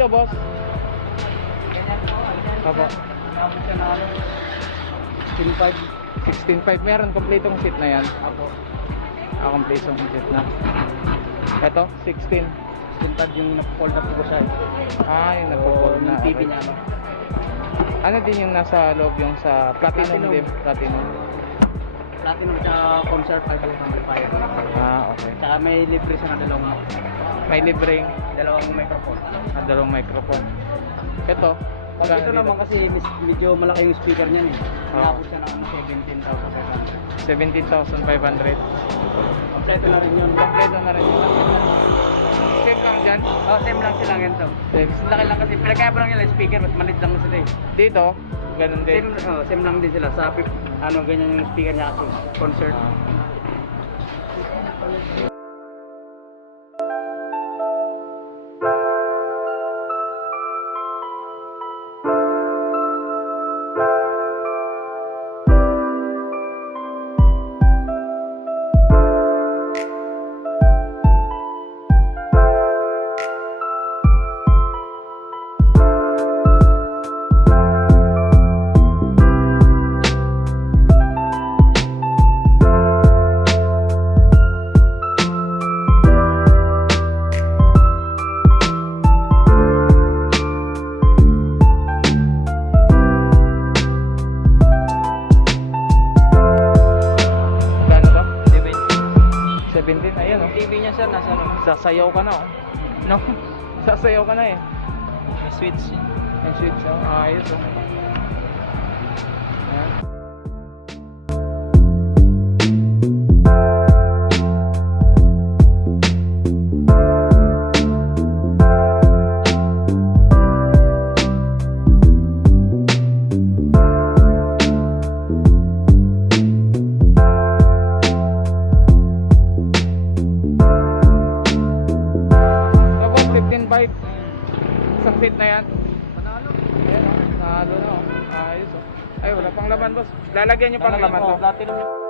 dito, boss? Ganyan po. Apo. Nakapit siya na ano. 16.5. 16.5. Meron kompletong seat na yan. Apo. Kompletong seat na. Ito, 16. 16.5 yung nap-fold up ko siya. Yung nagpo-fold na. Yung TV Okay. niya. Ano din yung nasa loob yung sa Platinum Platinum. din? Platinum. Platinum tsaka Concert 5 amplifier. Okay. Tsaka may libre siya na May libreng dalawang microphone. dalawang microphone. Ito. Pag ito naman kasi medyo malaki yung speaker niyan eh. Oo. Nakapos siya ng 17,500. 17,500. Kompleto na rin yun. Kompleto na rin yun. Same lang dyan. Same lang silang yan to. Same. Laki lang kasi, pinagkaya pa lang nila yung speaker, mas malit lang sila eh. Dito, ganun din. Same lang din sila. Sa ganyan yung speaker niya kasi. Concert. Gano ba? 17, ayan oh. TV niya sir, nasa ano? Sasayaw ka na oh. No? Sasayaw ka na eh. May switch. May switch oh. Ayos oh. Ayan. Tapos 15.5. Isang seat na yan. Panalo. Ayan oh. Nahalo na oh. Ayos oh. Ay, wala pang laman boss. Lalagyan nyo pang laman to. Platinum.